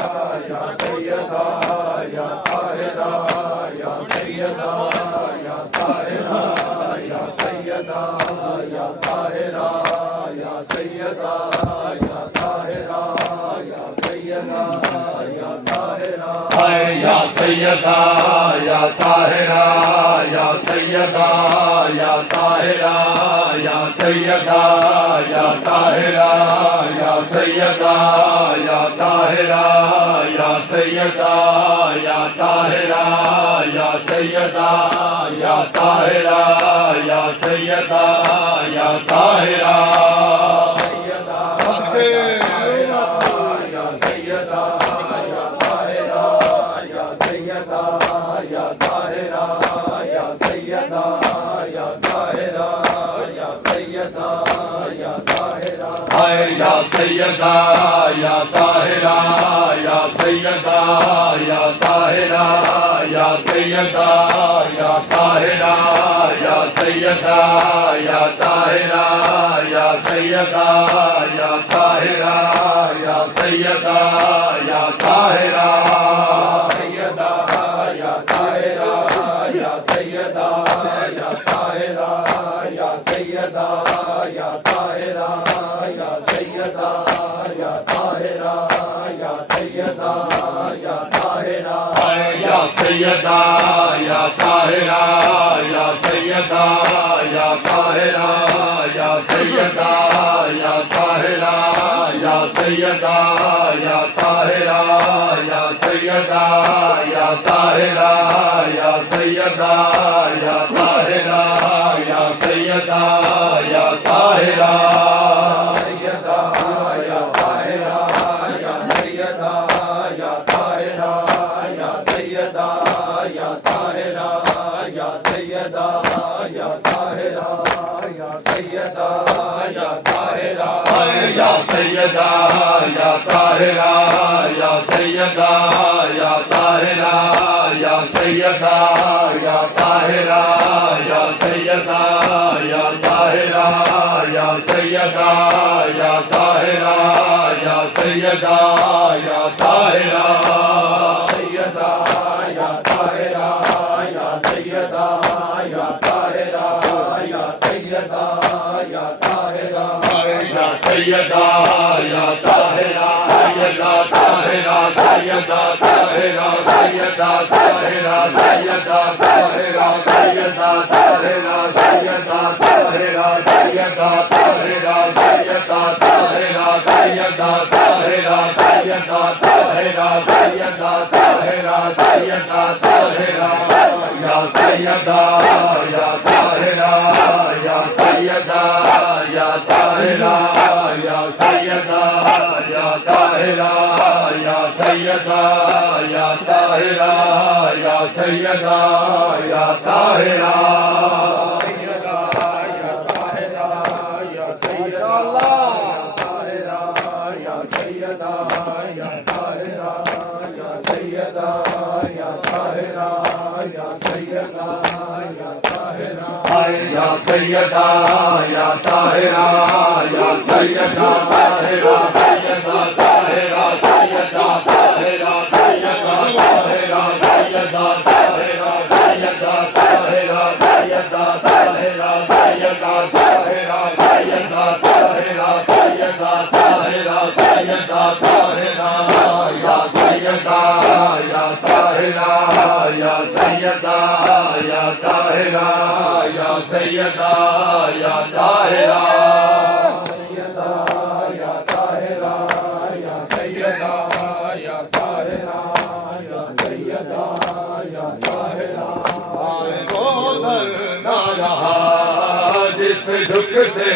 یا سیدہ یا طاہرہ یا سیدہ یا طاہرہ یا سیدہ یا طاہرہ یا سیدہ یا طاہرہ یا سیدہ یا طاہرہ یا سیدہ یا طاہرہ یا سیدہ یا طاہرہ یا سیدہ یا طاہرہ یا سیدہ یا طاہرہ یا سیدہ یا طاہرہ یا سیدہ یا طاہرہ یا سیدہ یا طاہرہ یا سیدہ یا طاہرہ یا سیدہ یا طاہرہ یا سیدہ یا طاہرہ یا سیدہ یا طاہرہ یا سیدہ یا طاہرہ یا سیدہ یا طاہرہ سیدہ یا طاہرہ یا سیدہ یا طاہرہ یا سیدہ یا طاہرہ یا سیدہ یا طاہرہ یا سیدہ یا طاہرہ یا سیدہ یا طاہرہ یا سیدہ یا طاہرہ یا سیدہ یا طاہرہ یا سیدہ یا طاہرہ یا سیدہ یا طاہرہ یا سیدہ یا طاہرہ یا سیدہ یا طاہرہ یا سیدہ یا طاہرہ یا سیدہ یا طاہرہ یا سیدہ یا طاہرہ یا سیدہ یا طاہرہ یا سیدہ یا طاہرہ یا سیدہ یا طاہرہ سیدہ یا طاہرہ یا سیدہ یا طاہرہ یا سیدہ یا طاہرہ یا سیدہ یا طاہرہ سیدہ طاہرہ سیدہ طاہرہ سیدہ طاہرہ سیدہ طاہرہ سیدہ طاہرہ سیدہ طاہرہ سیدہ طاہرہ سیدہ طاہرہ سیدہ طاہرہ سیدہ طاہرہ سیدہ طاہرہ سیدہ طاہرہ یا سیدہ یا طاہرہ یا سیدہ یا طاہرہ یا سیدہ یا طاہرہ یا سیدہ یا طاہرہ یا سیدہ یا طاہرہ یا سیدہ یا طاہرہ یا سیدہ طاہرہ سیدہ طاہرہ سیدہ طاہرہ سیدہ طاہرہ سیدہ طاہرہ سیدہ طاہرہ سیدہ طاہرہ سیدہ طاہرہ سیدہ طاہرہ سیدہ طاہرہ سیدہ طاہرہ یا سیدہ یا طاہرہ یا سیدہ یا طاہرہ یا سیدہ یا طاہرہ سیدہ یا طاہرہ یا سیدہ یا طاہرہ یا سیدہ یا طاہرہ وہ در نہ رہا جس پہ جھکتے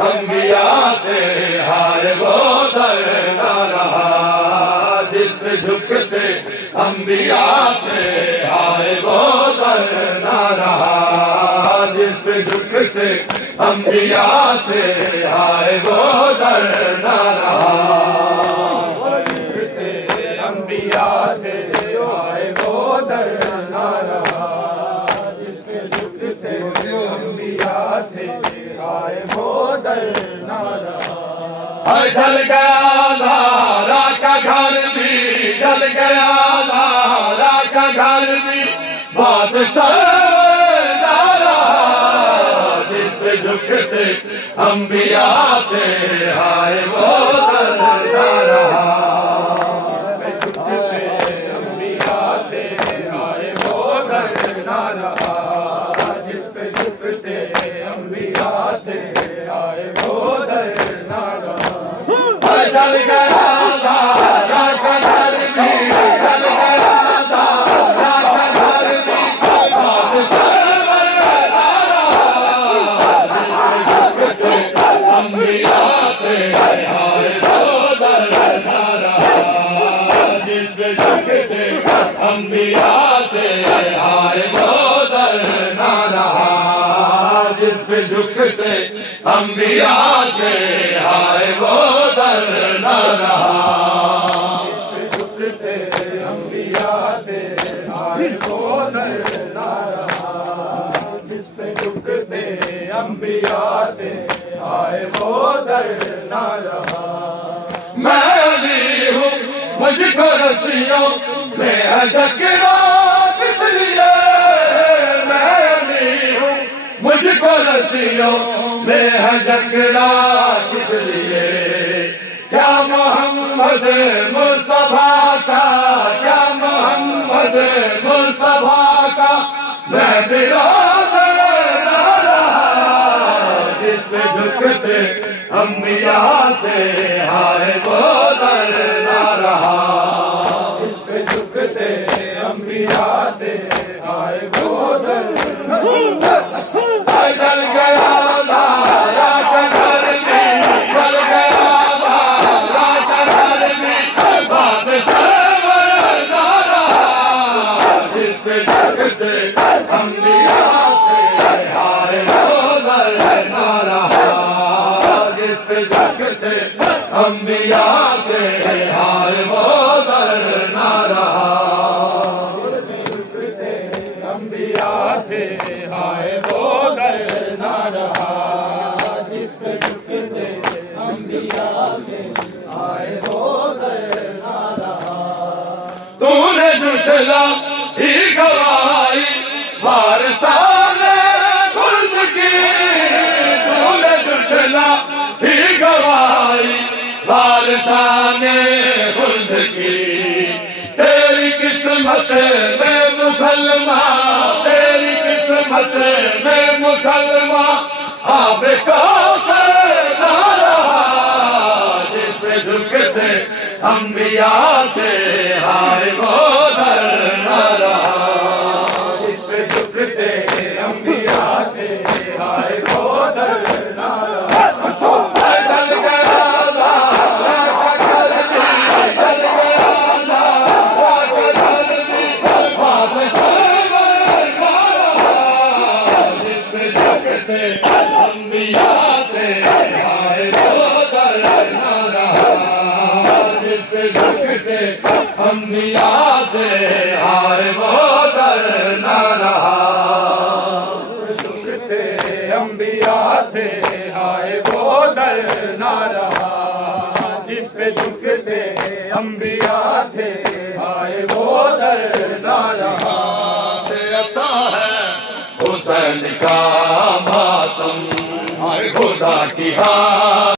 انبیاء تھے ہائے وہ در نہ رہا جس پہ جھکتے انبیاء تھے ہائے وہ در نہ رہا جس پہ جھکتے انبیاء تھے ہائے وہ در نہ رہا جھکتے انبیاء تھے ہائے وہ در نہ رہا جس پہ جھکتے انبیاء تھے ہائے وہ در نہ رہا جل گیا زہرا کا گھر بھی گیا زہرا کا گھر بھی بادشاہ نہ رہا، جس پہ جھکتے انبیاء تھے ہائے وہ در نہ رہا، جس پہ جھکتے انبیاء تھے ہائے وہ در نہ رہا، جس پہ جھکتے انبیاء تھے ہائے وہ در نہ رہا۔ چل گیا زہرا کا گھر بھی، چل گیا زہرا کا گھر بھی بادشاہ نہ رہا، جس پہ جھکتے انبیاء تھے ہائے وہ در نہ رہا، جس پہ جھکتے انبیاء تھے ہائے وہ در نہ رہا، جس پہ جھکتے انبیاء تھے ہائے وہ در نہ رہا، جس پہ جھکتے انبیاء تھے ہائے وہ در نہ رہا، جس پہ جھکتے انبیاء تھے ہائے وہ در نہ رہا۔ میں علی ہوں مجھ کو رسیوں میں ہے جھکنا کس لیے، میں علی ہوں مجھ کو رسیوں میں ہے جھکنا کس لیے، کیا محمد مصطفیٰ کا، کیا محمد مصطفیٰ کا میں برادر نہ رہا، جس پہ جھکتے انبیاء تھے ہائے وہ در نہ رہا، جس پہ جھکتے انبیاء تھے ہائے وہ در نہ رہا۔ چل گیا زہرا کا گھر بھی، چل گیا زہرا کا گھر بھی بادشاہ نہ رہا، جس پہ جھکتے انبیاء تھے ہائے وہ در نہ رہا، جس پہ جھکتے انبیاء تھے ہائے وہ در نہ رہا، انبیاء تھے ہائے وہ در نہ رہا، جس پہ جھکتے انبیاء تھے ہائے وہ در نہ رہا۔ تو نے جھٹلا ہی گواہی وارثان خلد کی، تو نے جھٹلا ہی گواہی وارثان خلد کی، تیری قسمت میں مسلمان، تیری قسمت میں مسلمان آب کوثر نہ رہا، جس پہ جھکتے انبیاء تھے ہائے وہ در نہ رہا، جس پہ جھکتے انبیاء تھے ہائے وہ در نہ رہا۔ چل گیا زہرا کا گھر بھی، چل گیا زہرا کا گھر بھی بادشاہ نہ رہا، جس پہ جھکتے انبیاء تھے ہائے وہ در نہ رہا، جس پہ جھکتے انبیاء تھے ہائے وہ در نہ رہا، جھکتے انبیاء تھے ہائے وہ در نہ رہا، جس پہ جھکتے انبیاء تھے ہائے وہ در نہ رہا۔ سے عطا ہے حسین کا ماتم خدا کی